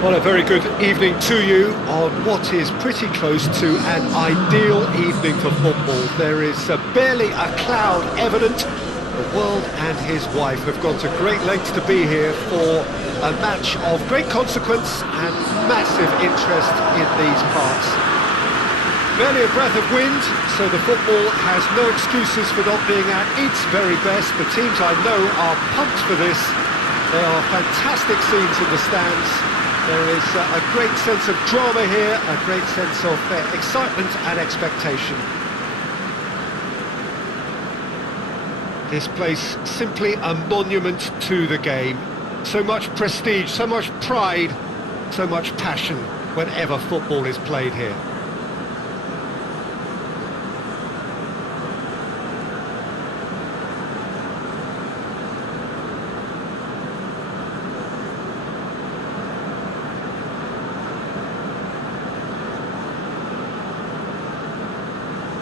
Well, a very good evening to you on what is pretty close to an ideal evening for football. There is barely a cloud evident. The world and his wife have gone to great lengths to be here for a match of great consequence and massive interest in these parts. Barely a breath of wind, so the football has no excuses for not being at its very best. The teams I know are pumped for this. There are fantastic scenes in the stands. There is a great sense of drama here, a great sense of excitement and expectation. This place simply a monument to the game. So much prestige, so much pride, so much passion whenever football is played here.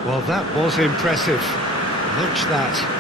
Well, that was impressive. Match that.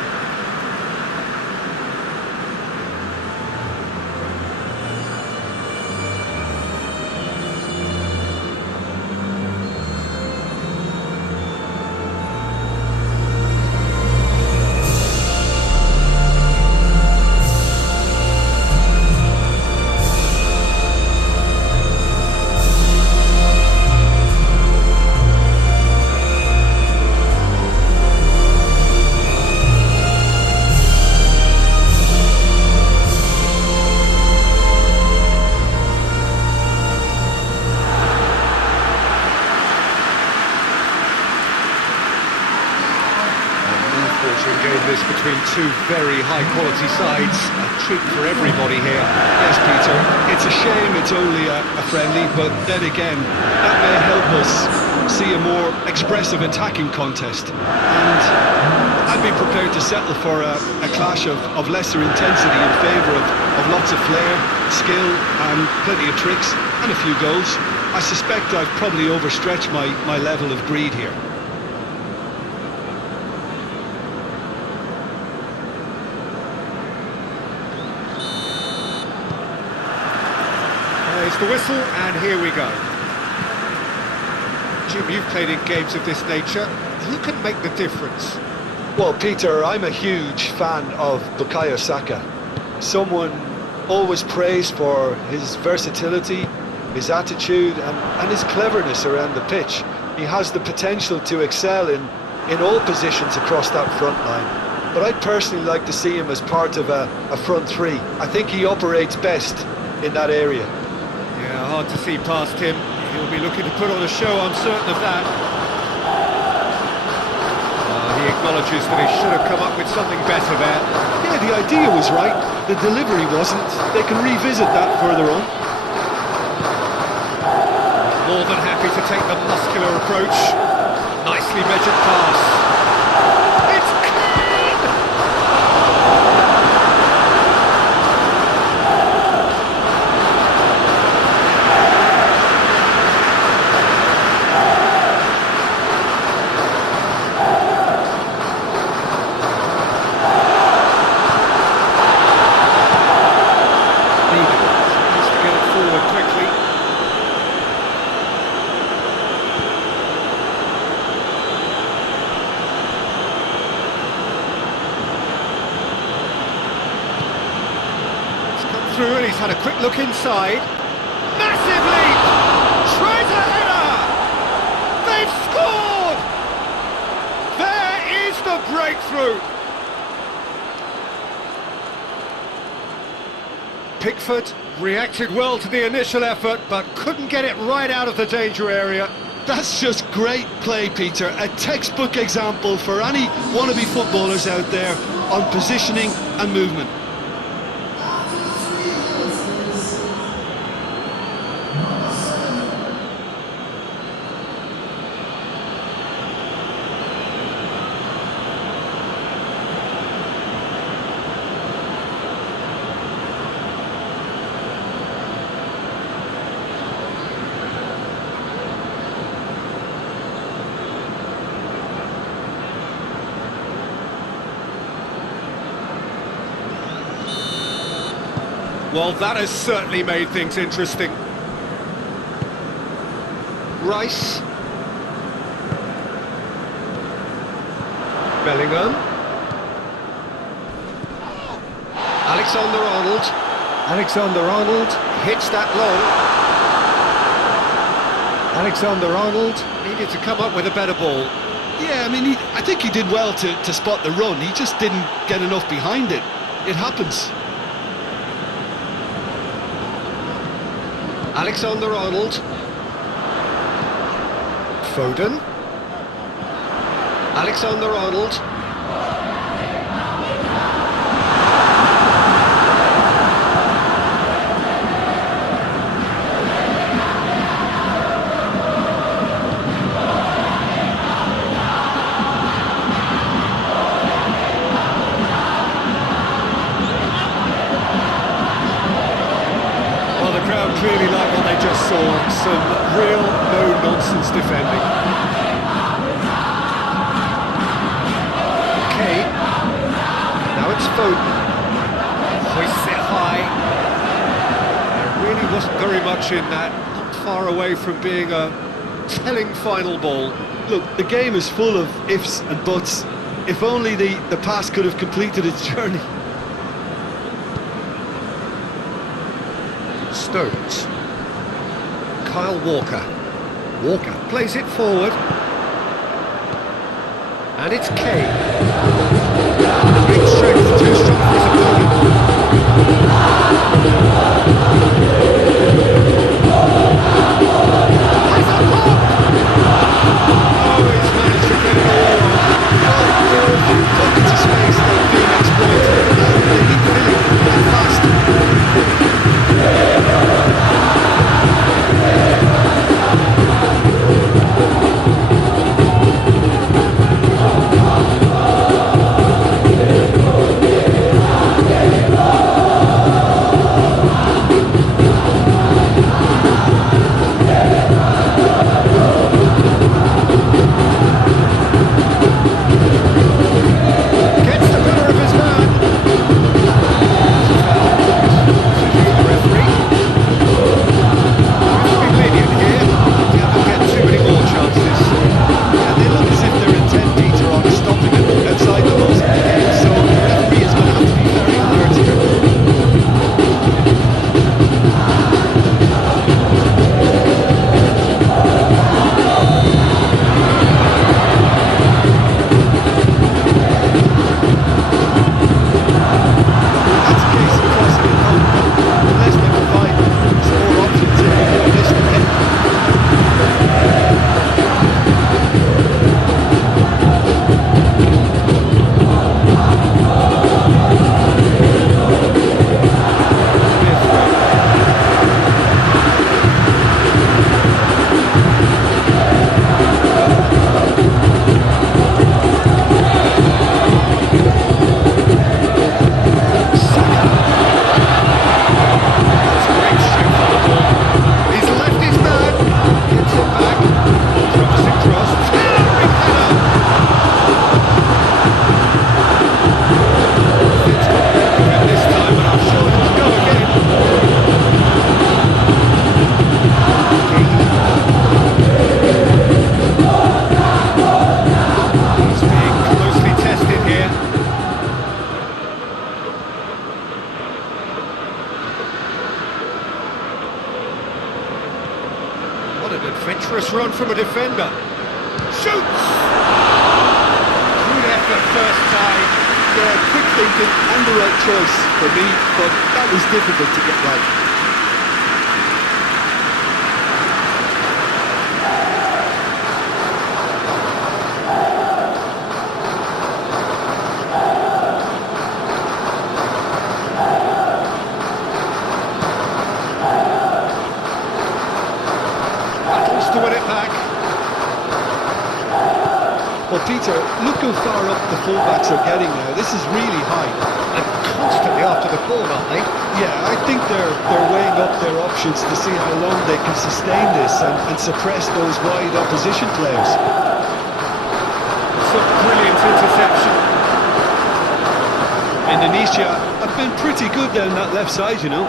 This between two very high-quality sides, a treat for everybody here. Yes, Peter, it's a shame it's only a friendly, but then again, that may help us see a more expressive attacking contest. And I'd be prepared to settle for a clash of lesser intensity in favour of lots of flair, skill, and plenty of tricks, and a few goals. I suspect I've probably overstretched my level of greed here. The whistle, and here we go. Jim, you've played in games of this nature. Who can make the difference? Well, Peter, I'm a huge fan of Bukayo Saka. Someone always praised for his versatility, his attitude, and his cleverness around the pitch. He has the potential to excel in all positions across that front line. But I'd personally like to see him as part of a front three. I think he operates best in that area. Yeah, hard to see past him. He'll be looking to put on a show, I'm certain of that. He acknowledges that he should have come up with something better there. Yeah, the idea was right, the delivery wasn't. They can revisit that further on. More than happy to take the muscular approach. Nicely measured pass. It's clean! Through, and he's had a quick look inside. Massive leap! Tries a header! They've scored! There is the breakthrough! Pickford reacted well to the initial effort, but couldn't get it right out of the danger area. That's just great play, Peter. A textbook example for any wannabe footballers out there on positioning and movement. Well, that has certainly made things interesting. Rice. Bellingham. Alexander-Arnold. Alexander-Arnold hits that long. Alexander-Arnold needed to come up with a better ball. Yeah, I mean, I think he did well to spot the run. He just didn't get enough behind it. It happens. Alexander-Arnold. Foden. Alexander-Arnold. Clearly like what they just saw, some real no-nonsense defending. Okay, now it's Foden. Hoists it high. There really wasn't very much in that, not far away from being a telling final ball. Look, the game is full of ifs and buts. If only the pass could have completed its journey. Stones. Kyle Walker. Walker plays it forward. And it's Kane. Great strength, too strong for his opponent. Has a pop! Oh, he's managed to get it all wrong. Pockets of space that are being exploited. They need filling and fast. Adventurous run from a defender. Shoots! Good effort first time. Yeah, quick thinking and the right choice for me, but that was difficult to get right. To win it back. Well, Peter, look how far up the fullbacks are getting now. This is really high. And constantly after the ball, aren't they? Yeah, I think they're weighing up their options to see how long they can sustain this and suppress those wide opposition players. Some brilliant interception. Indonesia have been pretty good down that left side, you know.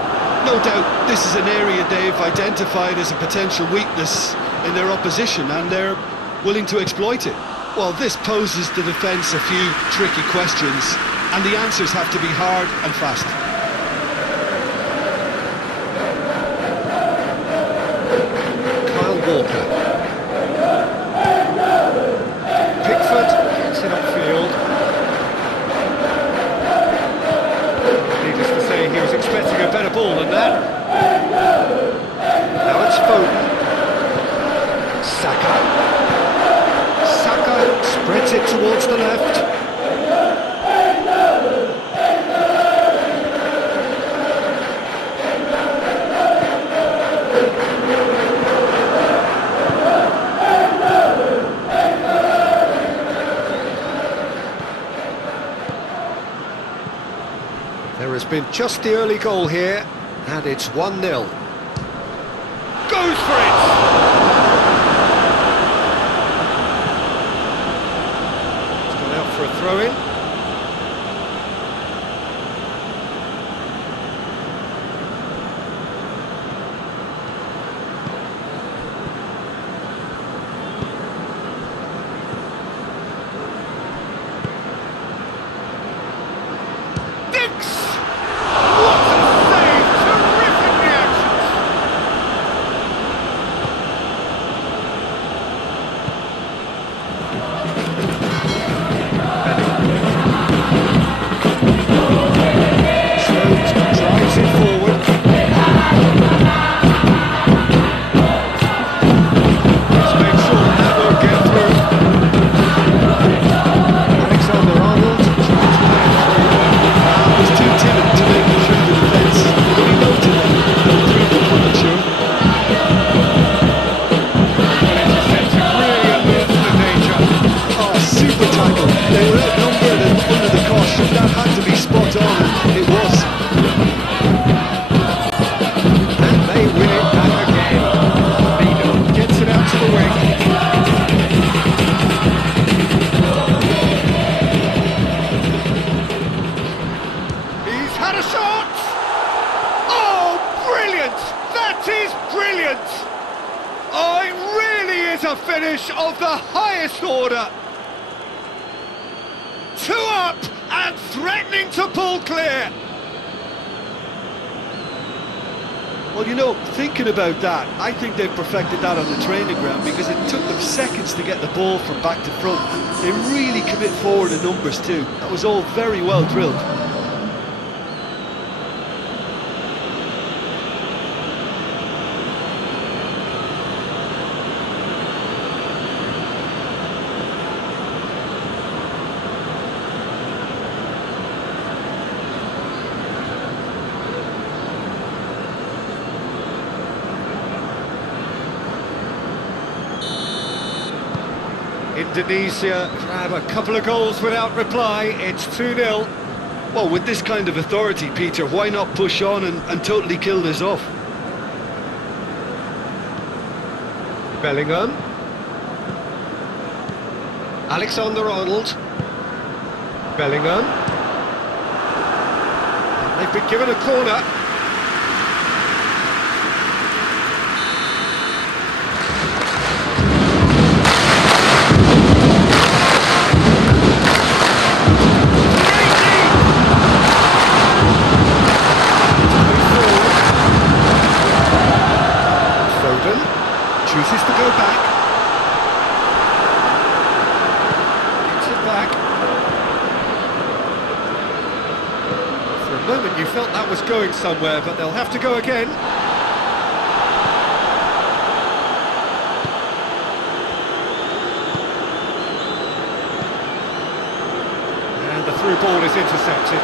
No doubt this is an area they've identified as a potential weakness in their opposition, and they're willing to exploit it. Well, this poses the defence a few tricky questions, and the answers have to be hard and fast. Kyle Walker. Pickford gets it upfield. Needless to say, he was expecting a better ball than that. Now it's Foden. Saka. Saka spreads it towards the left. There has been just the early goal here, and it's 1-0. Goes for it! It's gone out for a throw-in. A finish of the highest order. 2 up and threatening to pull clear. Well, you know, thinking about that, I think they've perfected that on the training ground, because it took them seconds to get the ball from back to front. They really commit forward in numbers too. That was all very well drilled. Indonesia grab a couple of goals without reply. It's 2-0. Well, with this kind of authority, Peter, why not push on and totally kill this off? Bellingham. Alexander-Arnold. Bellingham. They've been given a corner. Chooses to go back. Gets it back. For a moment you felt that was going somewhere, but they'll have to go again. And the through ball is intercepted.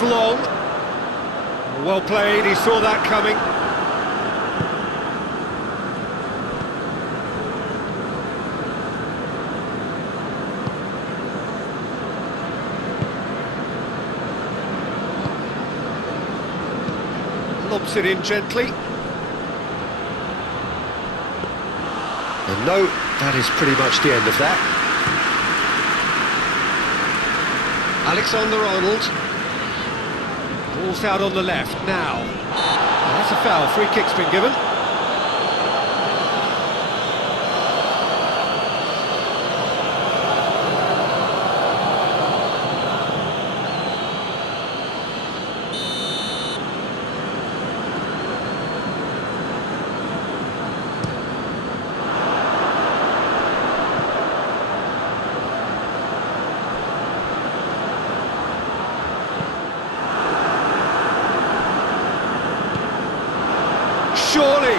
was long. Well played, he saw that coming. Lobs it in gently. And no, that is pretty much the end of that. Alexander-Arnold. Ball's out on the left now. That's a foul, free kick's been given. Surely!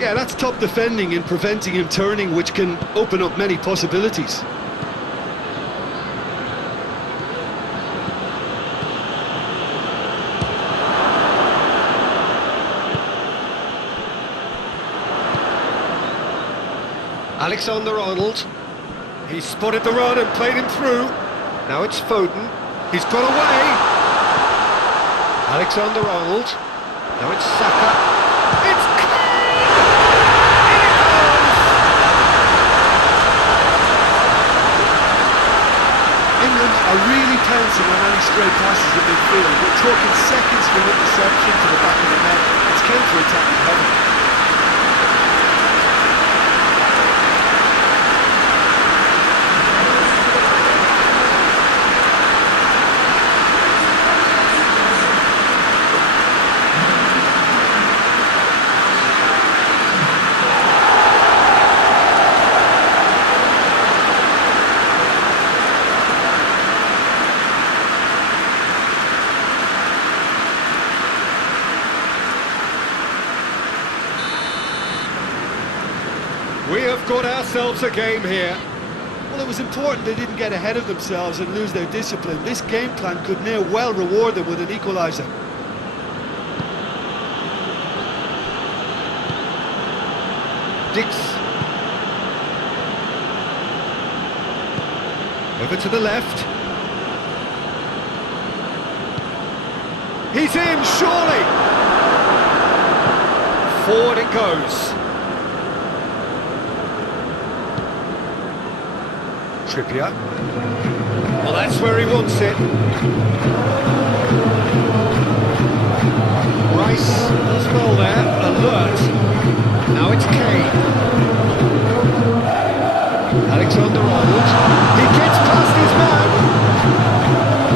Yeah, that's top defending and preventing him turning, which can open up many possibilities. Alexander-Arnold. He spotted the run and played him through. Now it's Foden. He's got away. Alexander-Arnold. Now it's Saka. It's Kane! In it goes! England are really pouncing on any stray passes in midfield. We're talking seconds from interception to the back of the net. It's counter-attacking heaven. We have got ourselves a game here. Well, it was important they didn't get ahead of themselves and lose their discipline. This game plan could near well reward them with an equaliser. Dix. Over to the left. He's in, surely! Forward it goes. Trippier. Well, that's where he wants it. Rice as well there, alert. Now it's Kane. Alexander-Arnold. He gets past his man.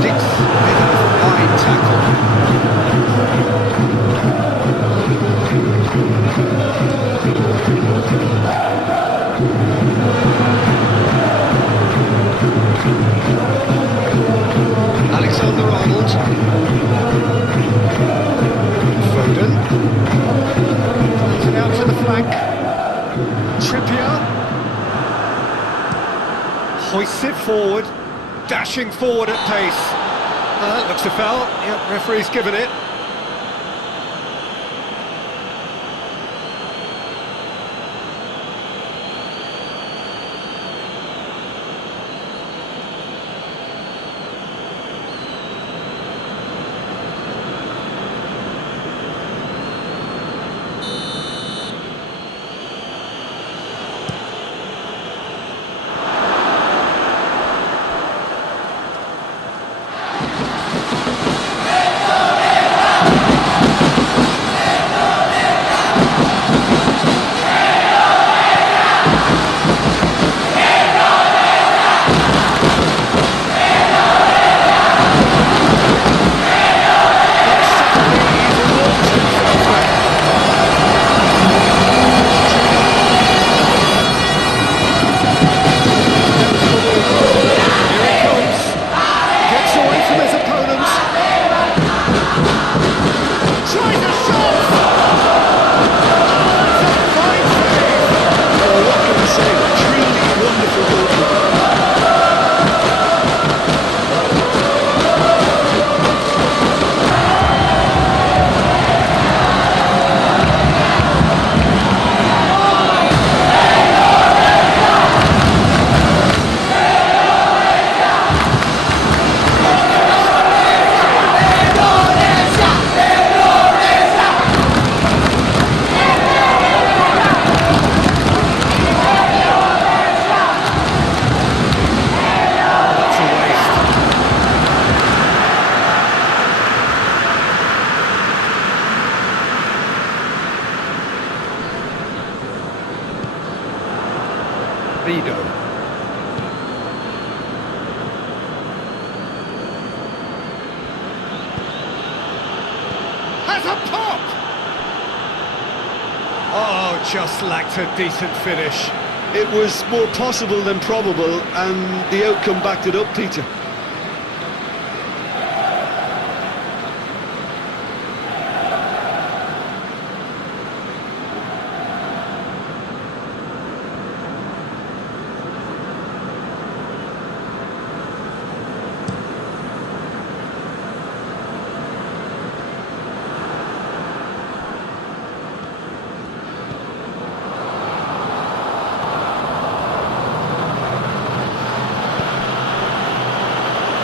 Dix with a fine tackle. Alexander-Arnold. Foden. Pulls it out to the flank. Trippier. Hoists it forward. Dashing forward at pace. Looks a foul. Yep, referee's given it. Rido. Has a pop! Oh, just lacked a decent finish. It was more possible than probable, and the outcome backed it up, Peter.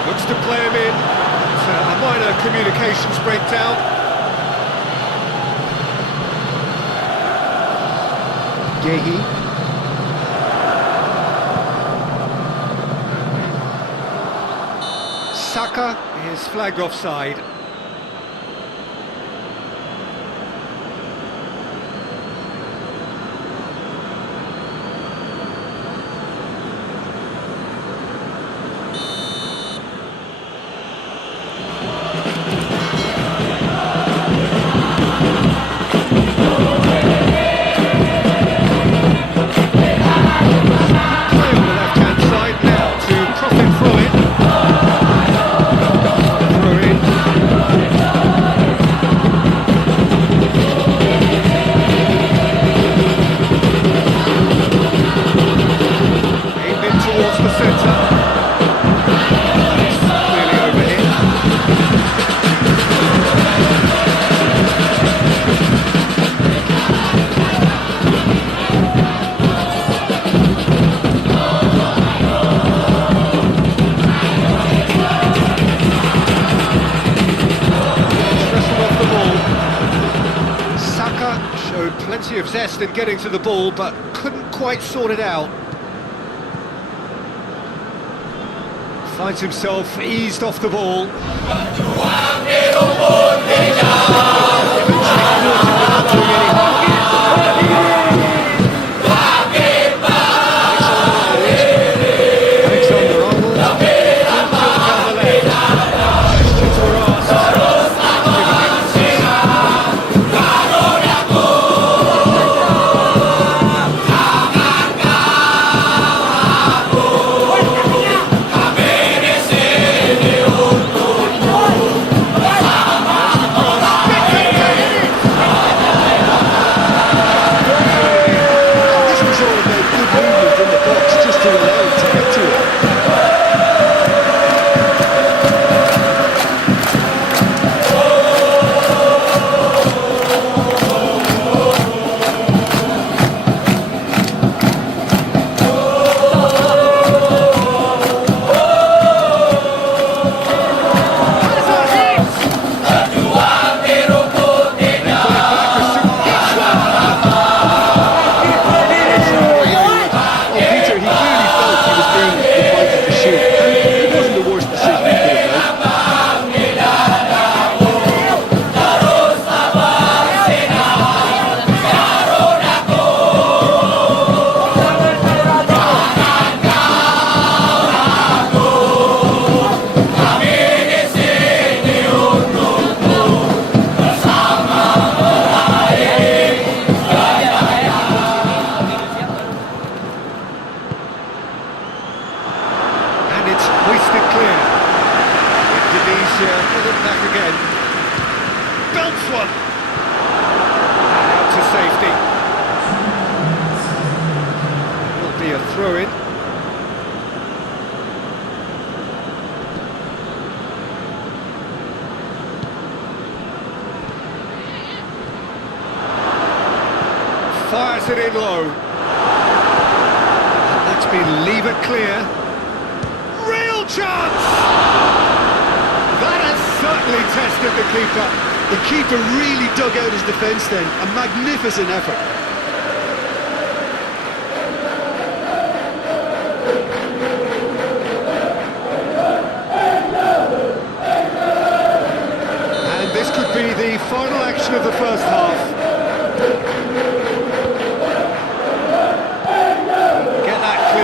Looks to play him in. It's a minor communications breakdown. Gehi. Saka is flagged offside. Plenty of zest in getting to the ball, but couldn't quite sort it out. Finds himself eased off the ball. Indonesia with it back again. Belts one. Out to safety. Will be a throw-in. Fires it in low. That's been levered clear. Real chance! That has certainly tested the keeper. The keeper really dug out his defence then. A magnificent effort. And this could be the final action of the first half. Get that clear.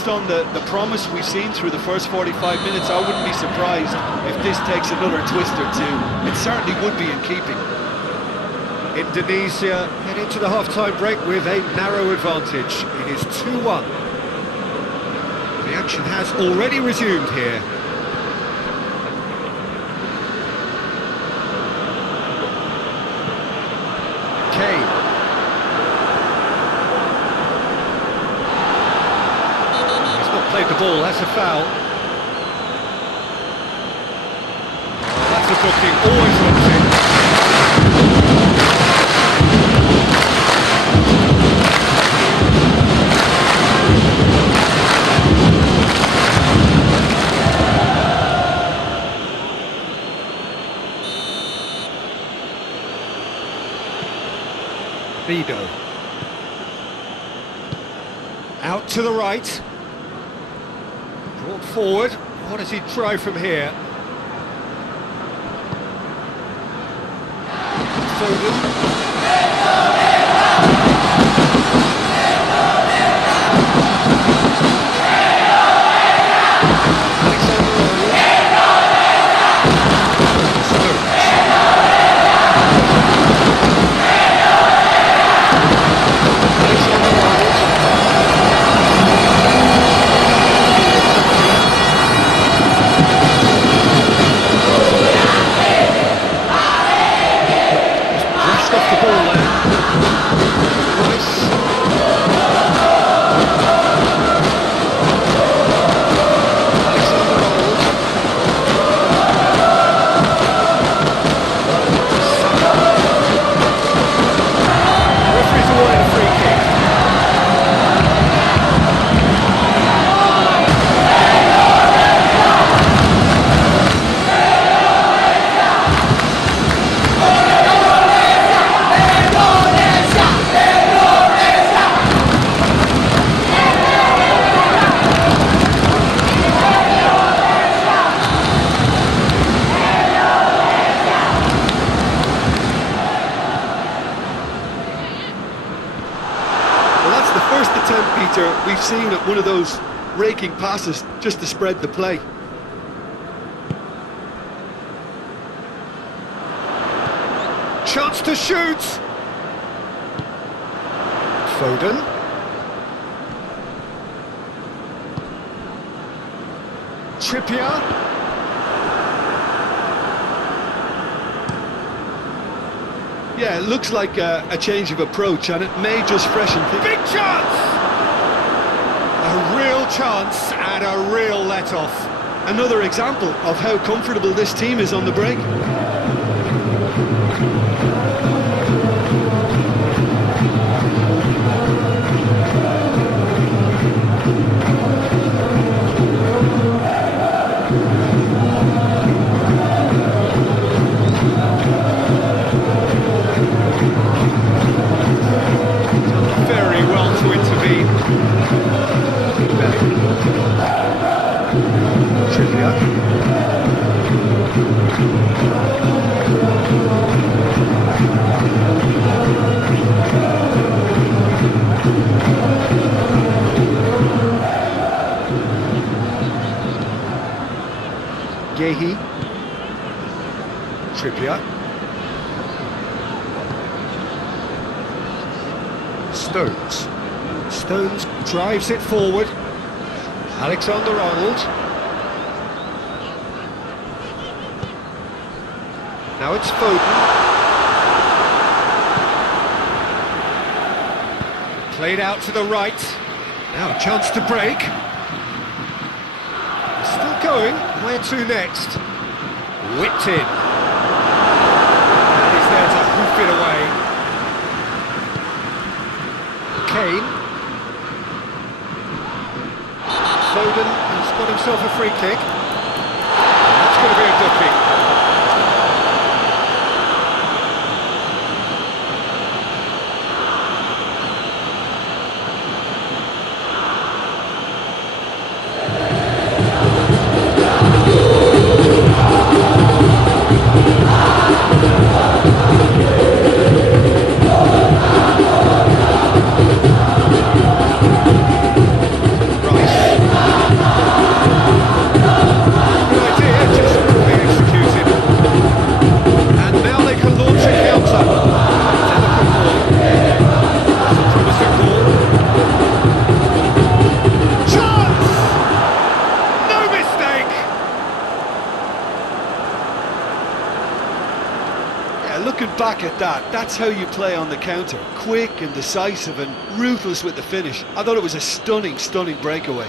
based on the promise we've seen through the first 45 minutes, I wouldn't be surprised if this takes another twist or two. It certainly would be in keeping. Indonesia head into the half-time break with a narrow advantage. It is 2-1. The action has already resumed here. Kane. He's not played the ball, that's a foul. Oh, that's a booking, always wanting. Vido. Out to the right. Brought forward. What does he try from here? Foden. We've seen one of those raking passes just to spread the play. Chance to shoot! Foden. Trippier. Yeah, it looks like a change of approach, and it may just freshen things. Big chance! A real chance and a real let-off. Another example of how comfortable this team is on the break. Very well to intervene. Trippier. Gehi. Trippier. Stones. Stones drives it forward. Alexander-Arnold. Now it's Foden. Played out to the right. Now a chance to break. Still going. Where to next? Whipped in. And he's there to hoof it away. Kane. Foden has got himself a free kick. That's going to be a booking. Right. back at that. That's how you play on the counter. Quick and decisive and ruthless with the finish. I thought it was a stunning, stunning breakaway.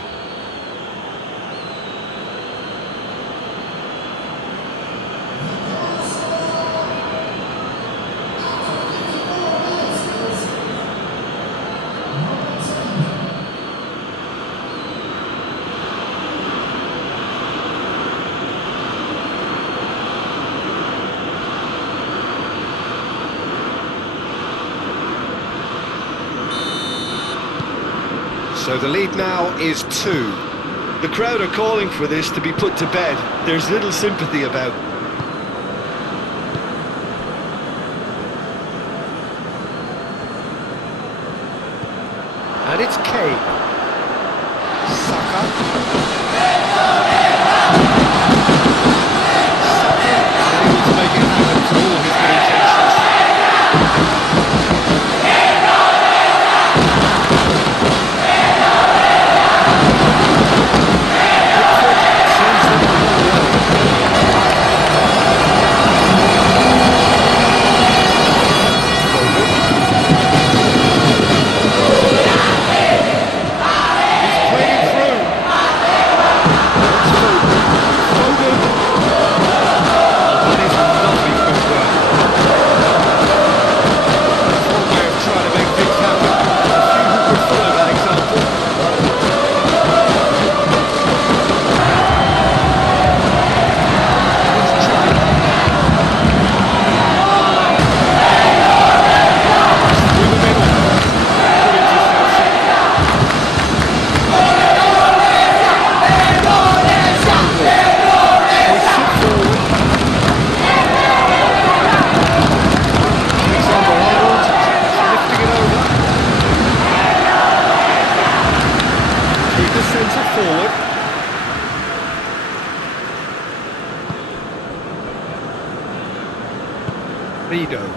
So the lead now is 2. The crowd are calling for this to be put to bed. There's little sympathy about. And it's Kane. Saka. Saka able to make it happen to all his good intentions.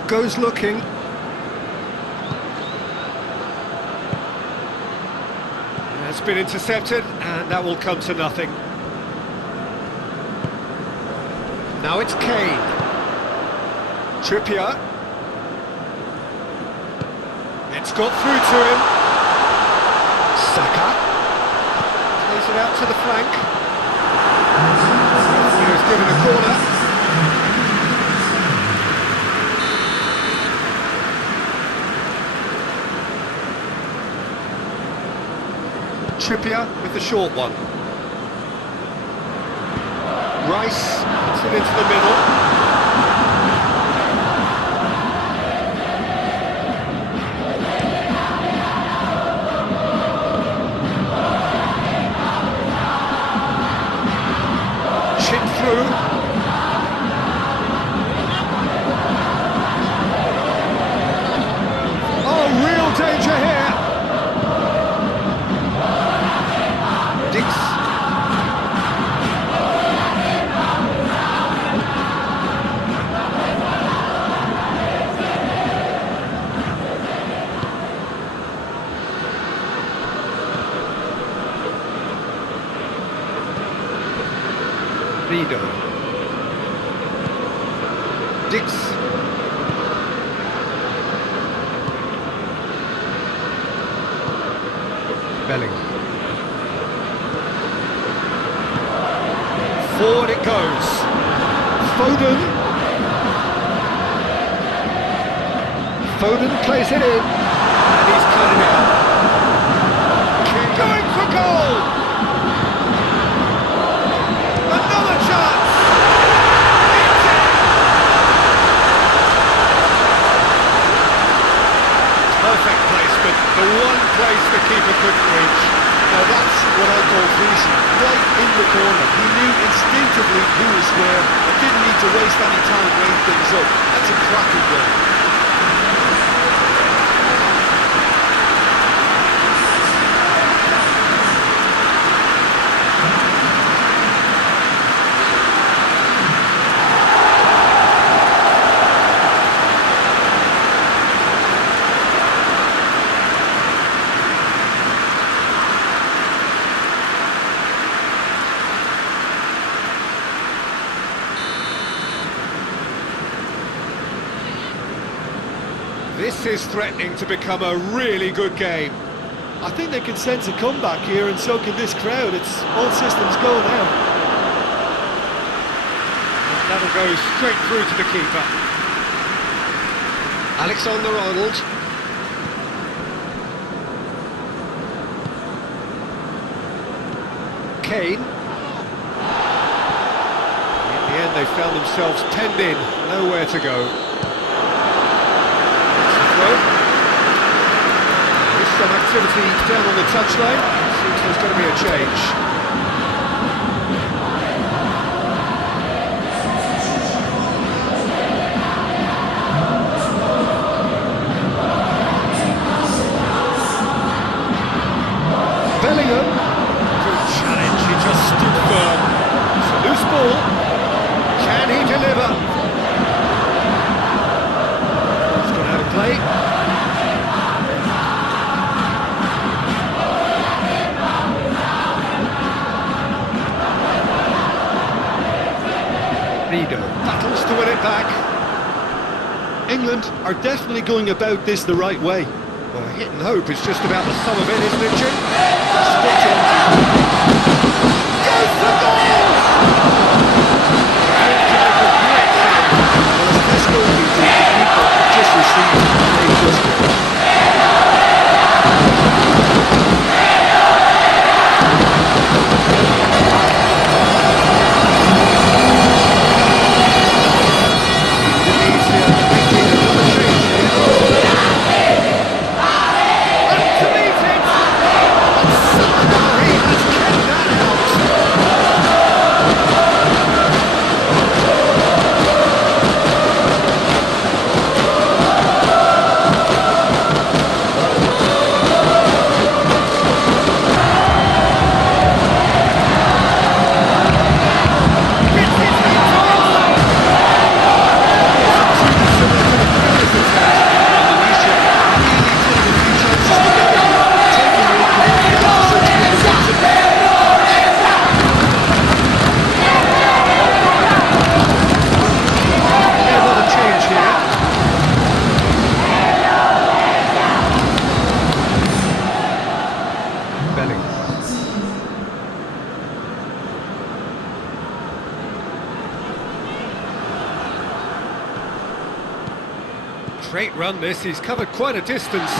Goes looking. It's been intercepted, and that will come to nothing. Now it's Kane. Trippier. It's got through to him. Saka. Plays it out to the flank. He's given a corner. Trippier with the short one. Rice puts it into the middle. Chip through. Oh, real danger here. Dix. Bellingham. Forward it goes. Foden. Foden plays it in. And he's cut it out. Keep going for goal. Another chance. Perfect placement. The one place the keeper couldn't reach. Now that's what I call finishing, right in the corner. He knew instinctively who was where and didn't need to waste any time weighing things up. That's a cracking goal. This is threatening to become a really good game. I think they can sense a comeback here, and so can this crowd. It's all systems go now. And that'll go straight through to the keeper. Alexander-Arnold. Kane. In the end, they found themselves penned in, nowhere to go. That's the throw. There's some activity down on the touchline. Seems there's going to be a change. Bellingham. Good challenge, he just stood firm. It's a loose ball. Can he deliver? It's gone out of play. Rigo battles to win it back. England are definitely going about this the right way. Well, hit and hope is just about the sum of it, isn't it, Jim? Spot on. Goes for goal! Well, as best goalkeeper, the keeper just received a just. Great run this, he's covered quite a distance.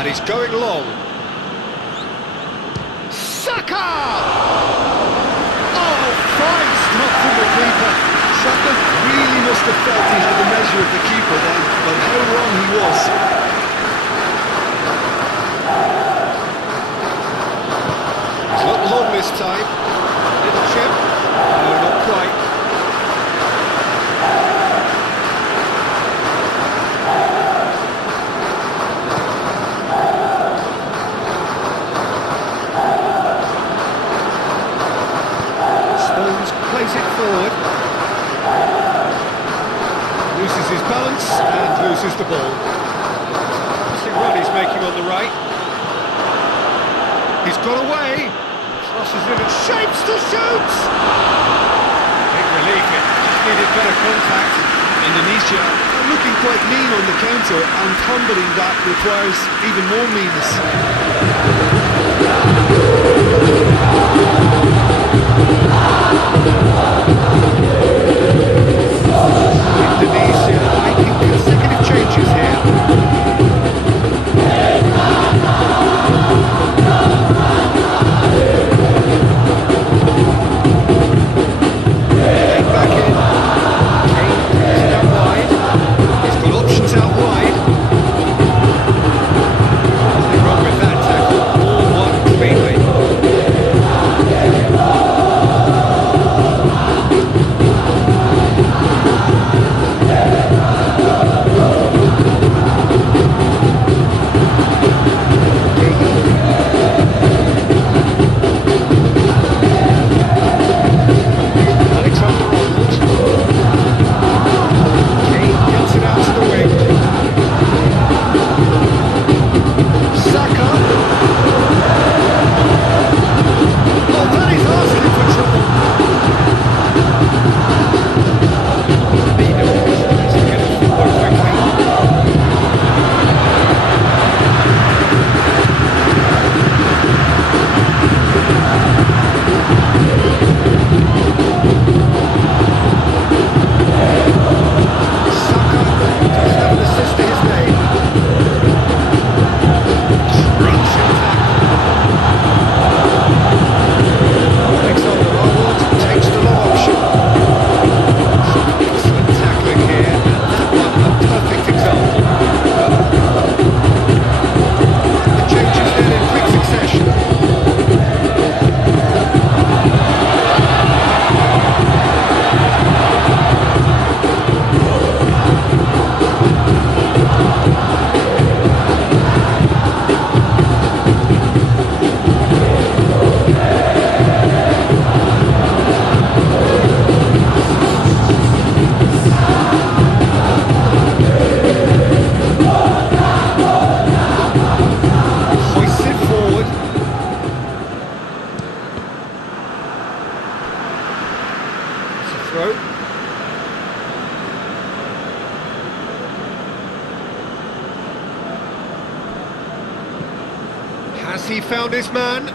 And he's going long. Saka! Oh, fine stop from the keeper. Saka really must have felt he had the measure of the keeper then, but how wrong he was. He's looked long this time. Little chip. No, not quite. Plays it forward. Loses his balance and loses the ball. Fantastic run he's making on the right. He's got away. Crosses it and shapes to shoot. Big relief, it just needed better contact. Indonesia are looking quite mean on the counter, and combating that requires even more meanness. Indonesia making consecutive changes here. Back in. Kane takes it out wide. He's got options out wide. Nothing wrong with that tackle. All one cleanly. Has he found his man?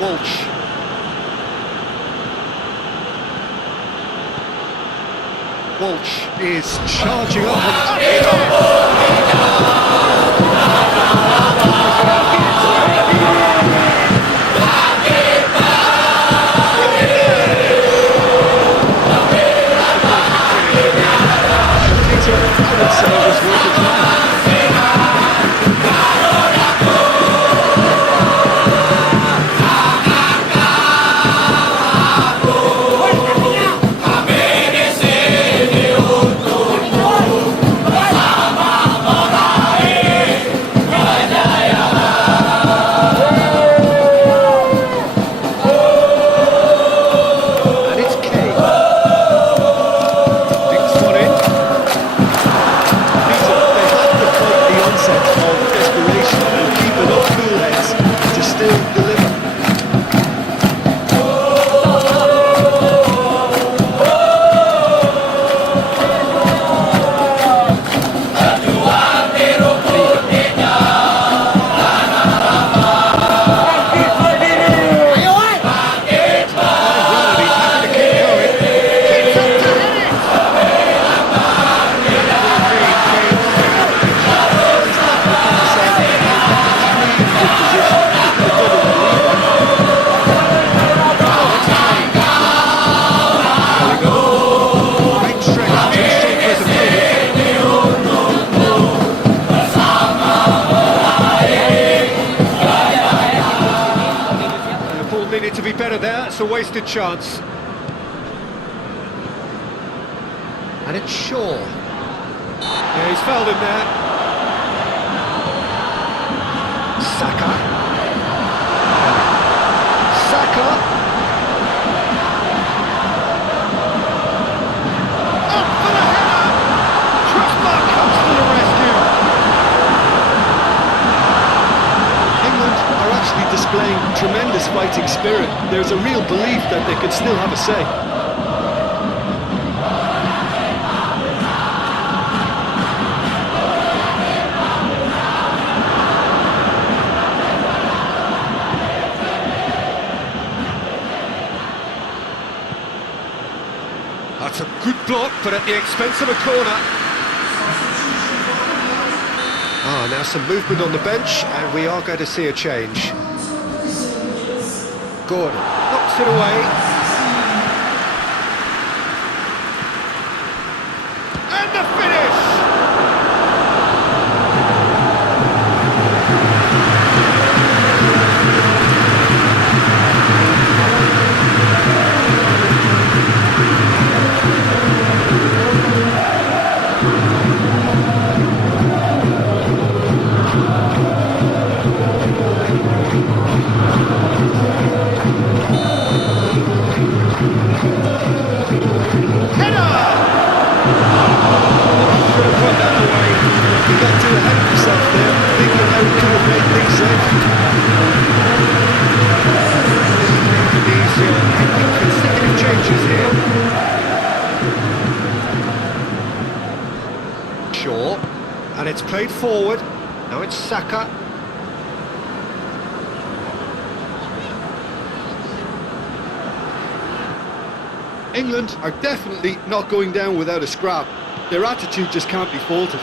Walsh. Walsh is charging up. To be better there, it's a wasted chance. And it's Shaw. Yeah, he's fouled him there. Saka. Saka. Up for the header! Crossbar comes to the rescue. England are actually displaying tremendous this fighting spirit. There's a real belief that they can still have a say. That's a good block, but at the expense of a corner. Now some movement on the bench, and we are going to see a change. Gordon knocks it away. And the finish! And it's played forward. Now it's Saka. England are definitely not going down without a scrap. Their attitude just can't be faulted.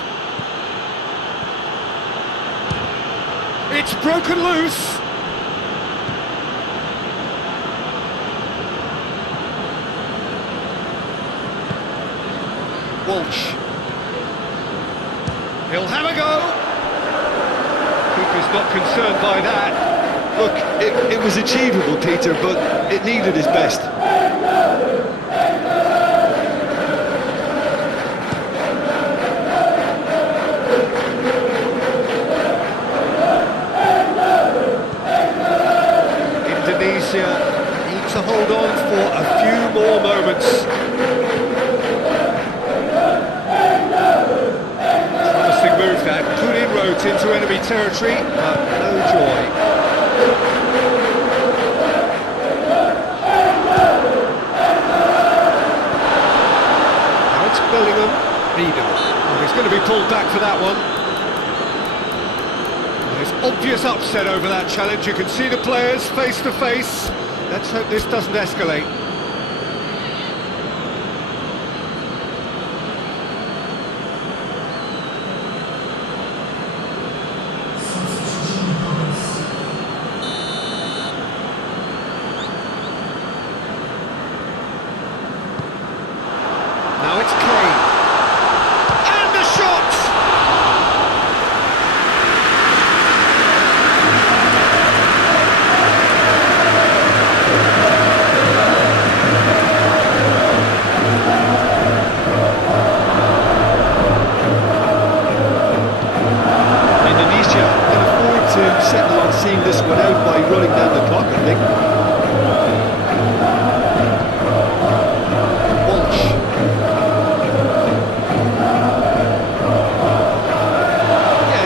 It's broken loose. Walsh. He'll have a go. Keeper's not concerned by that. Look, it was achievable, Peter, but it needed his best. Indonesia need to hold on for a few more moments. Move that, good inroads into enemy territory, but no joy. Now it's Bellingham, Needham. Oh, he's going to be pulled back for that one. There's obvious upset over that challenge. You can see the players face to face. Let's hope this doesn't escalate. Now it's Kane. And the shot! Indonesia can afford to settle on seeing this one out by running down the clock, I think.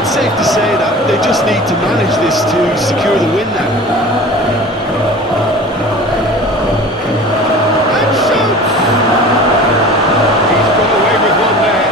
Safe to say that they just need to manage this to secure the win now. And shoots! He's got away with one there.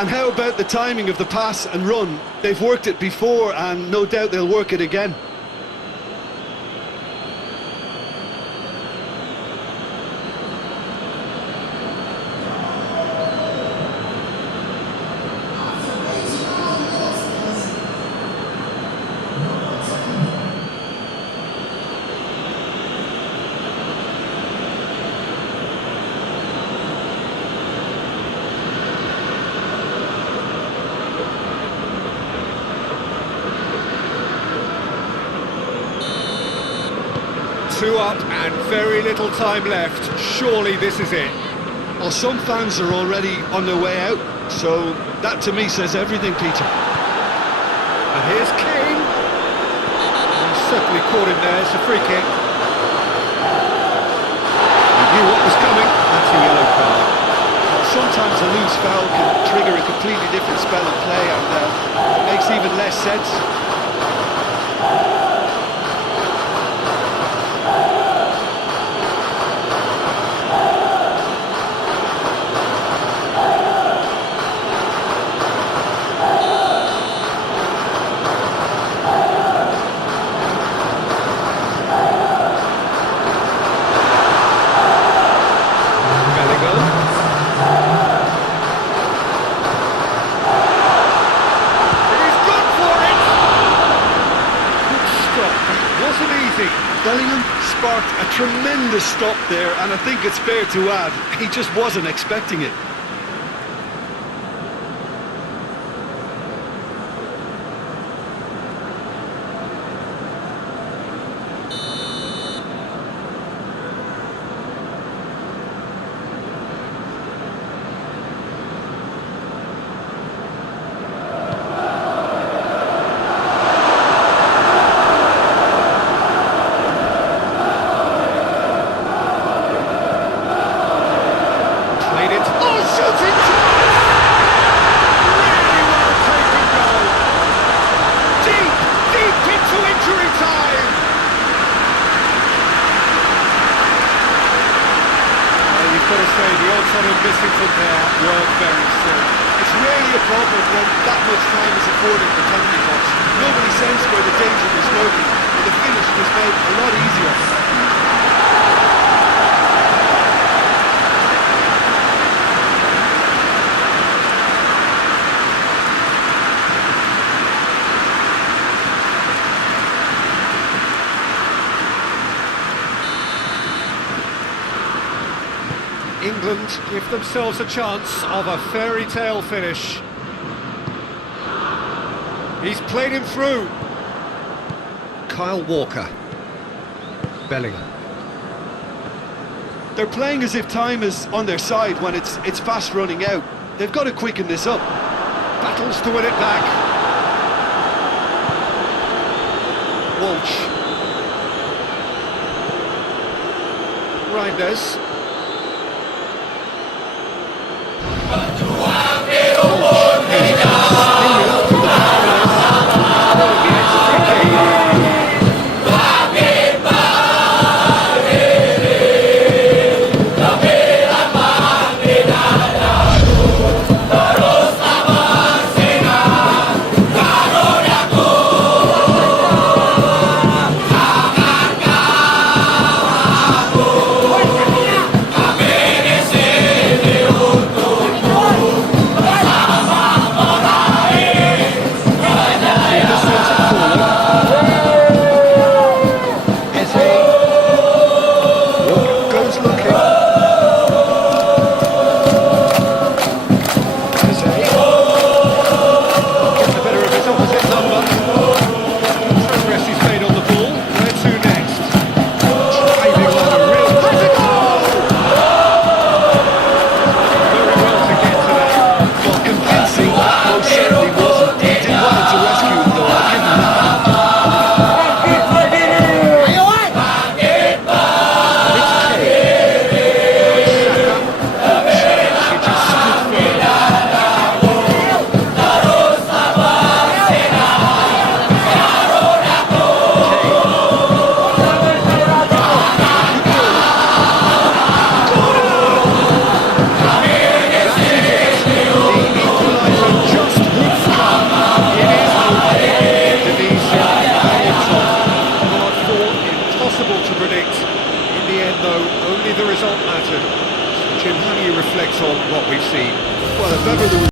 And how about the timing of the pass and run? They've worked it before and no doubt they'll work it again. 2 up and very little time left. Surely this is it. Well, some fans are already on their way out, so that to me says everything, Peter. And here's King. He's certainly caught him there. It's a free kick. He knew what was coming. That's a yellow card. Sometimes a loose foul can trigger a completely different spell of play, and it makes even less sense. Bellingham sparked a tremendous stop there, and I think it's fair to add, he just wasn't expecting it. Missing from there were very soon. It's really a problem when that much time is afforded for penalty box. Nobody sensed where the danger was lurking, and the finish was made a lot easier. England give themselves a chance of a fairy tale finish. He's played him through. Kyle Walker. Bellingham. They're playing as if time is on their side when it's fast running out. They've got to quicken this up. Battles to win it back. Walsh. Reinders. Only the result mattered. Jim, how do you reflect on what we've seen? Well, if ever there was